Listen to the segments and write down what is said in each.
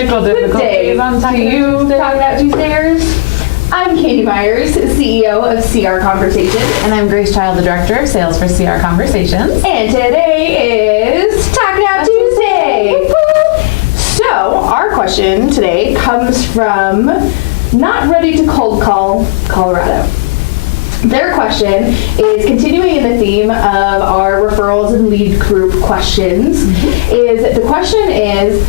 technical difficulties on to you, Talk It Out Tuesdayers. I'm Katie Myers, CEO of CR Conversations. And I'm Grace Child, the Director of Sales for CR Conversations. And today is Talk It Out Tuesday. So, our question today comes from Not Ready to Cold Call, Colorado. Their question is continuing in the theme of our referrals and lead group questions. The question is,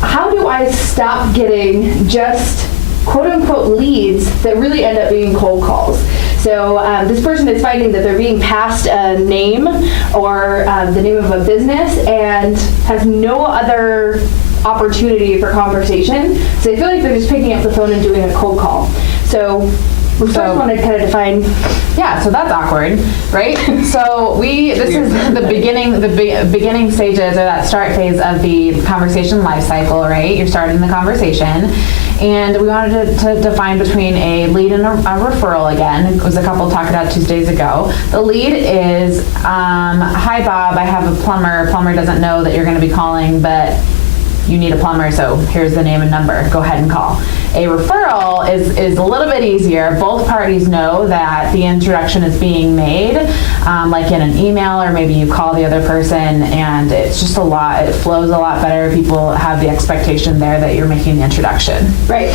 how do I stop getting just quote-unquote leads that really end up being cold calls? So this person is finding that they're being passed a name or the name of a business and has no other opportunity for conversation. So they feel like they're just picking up the phone and doing a cold call. So we first want to kind of define. Yeah, so that's awkward, right? So this is the beginning stages or that start phase of the conversation life cycle, right? You're starting the conversation. And we wanted to define between a lead and a referral again. It was a couple Talk It Out Tuesdays ago. The lead is, hi Bob, I have a plumber. Plumber doesn't know that you're going to be calling, but you need a plumber, so here's the name and number. Go ahead and call. A referral is a little bit easier. Both parties know that the introduction is being made, like in an email, or maybe you call the other person, and it's just it flows a lot better. People have the expectation there that you're making the introduction. Right.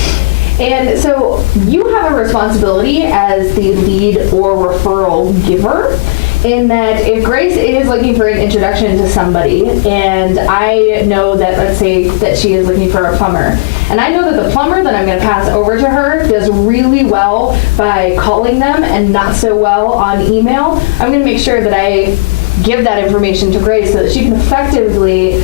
And so you have a responsibility as the lead or referral giver, in that if Grace is looking for an introduction to somebody, and I know that, let's say that she is looking for a plumber, and I know that the plumber that I'm going to pass over to her does really well by calling them and not so well on email, I'm going to make sure that I give that information to Grace so that she can effectively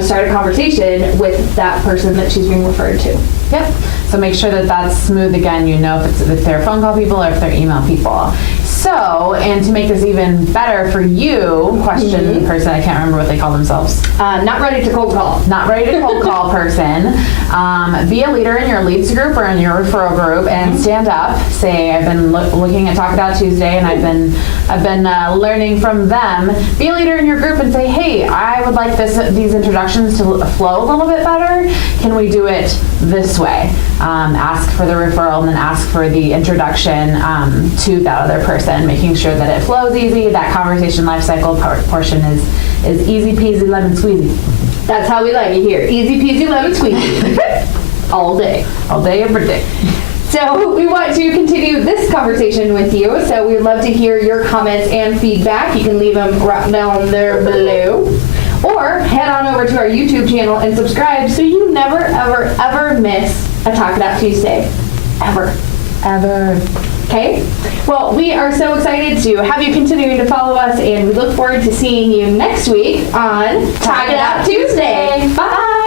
start a conversation with that person that she's being referred to. Yep. So make sure that that's smooth again. You know if they're phone call people or if they're email people. So, and to make this even better for you, question person, I can't remember what they call themselves. Not ready to cold call. Not ready to cold call person. Be a leader in your leads group or in your referral group and stand up. Say, I've been looking at Talk It Out Tuesday and I've been learning from them. Be a leader in your group and say, hey, I would like these introductions to flow a little bit better. Can we do it this way? Ask for the referral and then ask for the introduction to that other person, making sure that it flows easy. That conversation life cycle portion is easy peasy lemon squeezy. That's how we like it here. Easy peasy lemon squeezy. All day. All day, every day. So we want to continue this conversation with you. So we'd love to hear your comments and feedback. You can leave them right down there below. Or head on over to our YouTube channel and subscribe so you never, ever, ever miss a Talk It Out Tuesday. Ever. Okay? Well, we are so excited to have you continuing to follow us, and we look forward to seeing you next week on Talk It Out Tuesday. Bye!